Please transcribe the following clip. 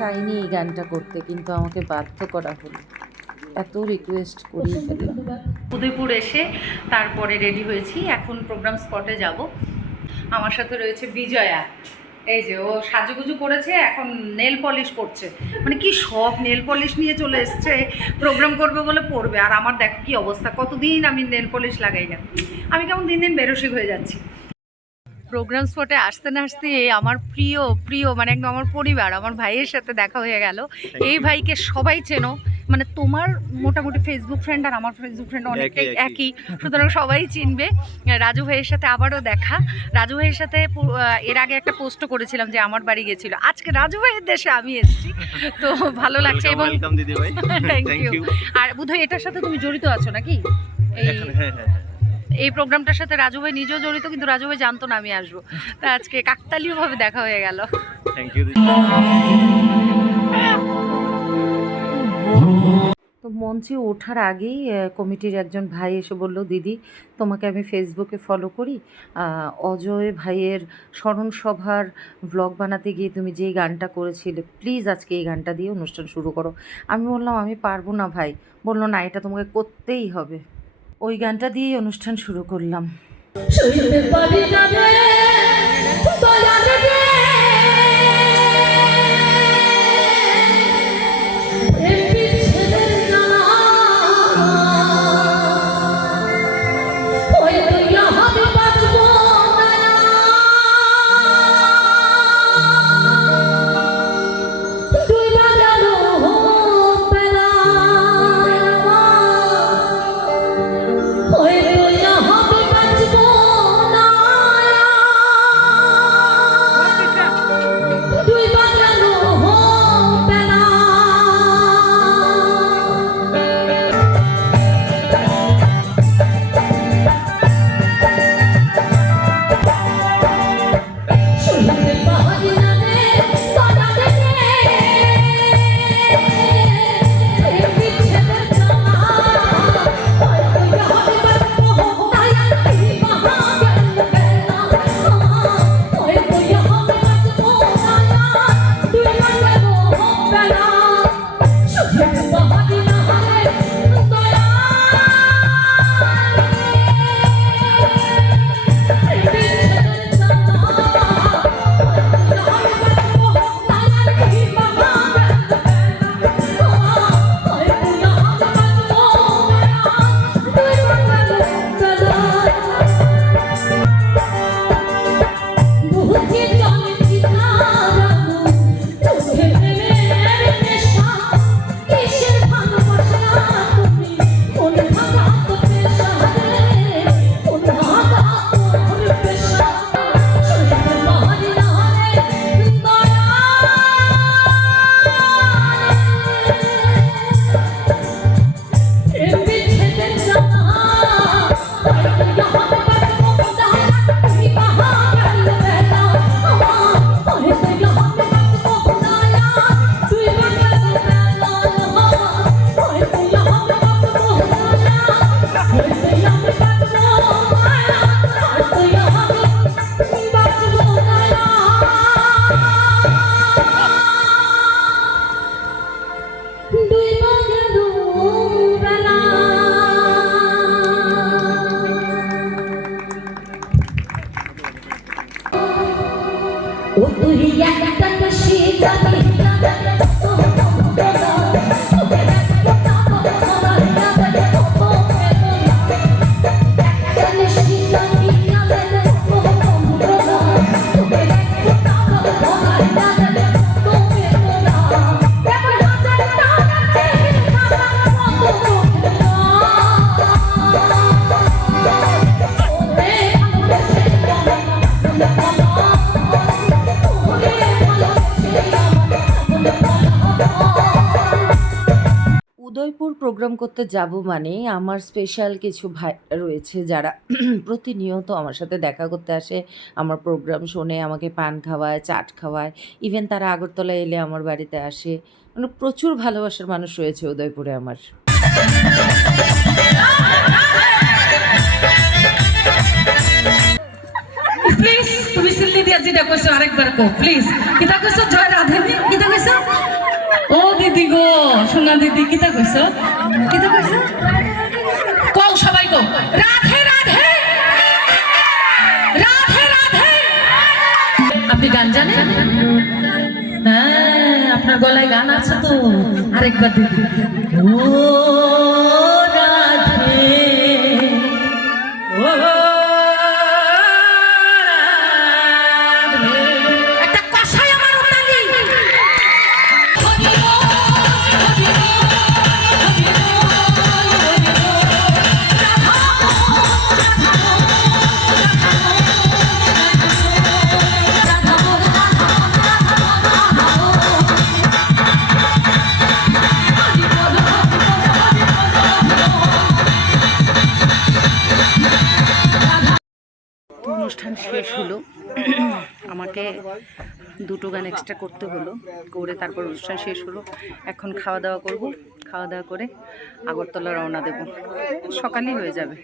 চাইনি এই গানটা করতে, কিন্তু আমাকে বাধ্য করা হলো, এত রিকোয়েস্ট করেই ফেললাম। উদয়পুর এসে তারপরে রেডি হয়েছি, এখন প্রোগ্রাম স্পটে যাব। আমার সাথে রয়েছে বিজয়া, এই যে ও সাজুগুজু করেছে, এখন নেল পলিশ করছে, মানে কি সব নেল পলিশ নিয়ে চলে এসছে, প্রোগ্রাম করবে বলে পড়বে। আর আমার দেখো কি অবস্থা, কতদিন আমি নেল পলিশ লাগাই না, আমি কেমন দিন দিন বেরোসি হয়ে যাচ্ছি। প্রোগ্রাম স্পটে আসতে না আসতে আমার প্রিয় প্রিয় মানে একদম আমার পরিবার, আমার ভাইয়ের সাথে দেখা হয়ে গেল। এই ভাইকে সবাই চেনো, মানে তোমার মোটামুটি ফেসবুক ফ্রেন্ড আর আমার ফেসবুক ফ্রেন্ড অনেকটাই একই, সুতরাং সবাই চিনবে। রাজু ভাইয়ের সাথে আবারও দেখা। রাজু ভাইয়ের সাথে এর আগে একটা পোস্টও করেছিলাম যে আমার বাড়ি গেছিল, আজকে রাজু ভাইয়ের দেশে আমি এসেছি, তো ভালো লাগছে। এবং থ্যাংক ইউ। আর বোধহয় এটার সাথে তুমি জড়িত আছো নাকি? এই প্রোগ্রামটার সাথে রাজু ভাই নিজেও জড়িত, কিন্তু রাজু ভাই জানতো না আমি আসবো, তা আজকে কাকতালীয়ভাবে দেখা হয়ে গেল। তো মঞ্চে ওঠার আগেই কমিটির একজন ভাই এসে বলল, দিদি তোমাকে আমি ফেসবুকে ফলো করি, অজয় ভাইয়ের স্মরণ সভার ব্লগ বানাতে গিয়ে তুমি যেই গানটা করেছিলে, প্লিজ আজকে এই গানটা দিয়ে অনুষ্ঠান শুরু করো। আমি বললাম আমি পারবো না ভাই। বললো না, এটা তোমাকে করতেই হবে। ওই গানটা দিয়েই অনুষ্ঠান শুরু করলাম। উদয়পুর প্রোগ্রাম করতে যাব মানে আমার স্পেশাল কিছু ভাই রয়েছে যারা প্রতিনিয়ত আমার সাথে দেখা করতে আসে, আমার প্রোগ্রাম শোনে, আমাকে পান খাওয়ায়, চাট খাওয়ায়, ইভেন তারা আগরতলা এলে আমার বাড়িতে আসে। মানে প্রচুর ভালোবাসার মানুষ রয়েছে উদয়পুরে আমার। প্লিজ তুমি সিল্লি দিয়া যেটা কইছো আরেকবার কো প্লিজ। কিটা কইছো জয় রাধে কিটা কইছো? না দিদি কিতা কইছো কও সবাই কও রাধে রাধে রাধে রাধে। আপনি গান জানেন? হ্যাঁ আপনার গলায় গান আছে তো, আরেকবার দিদি। ও রাধে ও অনুষ্ঠান শেষ হলো, আমাকে দুটো গান এক্সট্রা করতে হলো, করে তারপর অনুষ্ঠান শেষ হলো। এখন খাওয়া দাওয়া করব, খাওয়া দাওয়া করে আগরতলা রওনা দেব, সকালই হয়ে যাবে।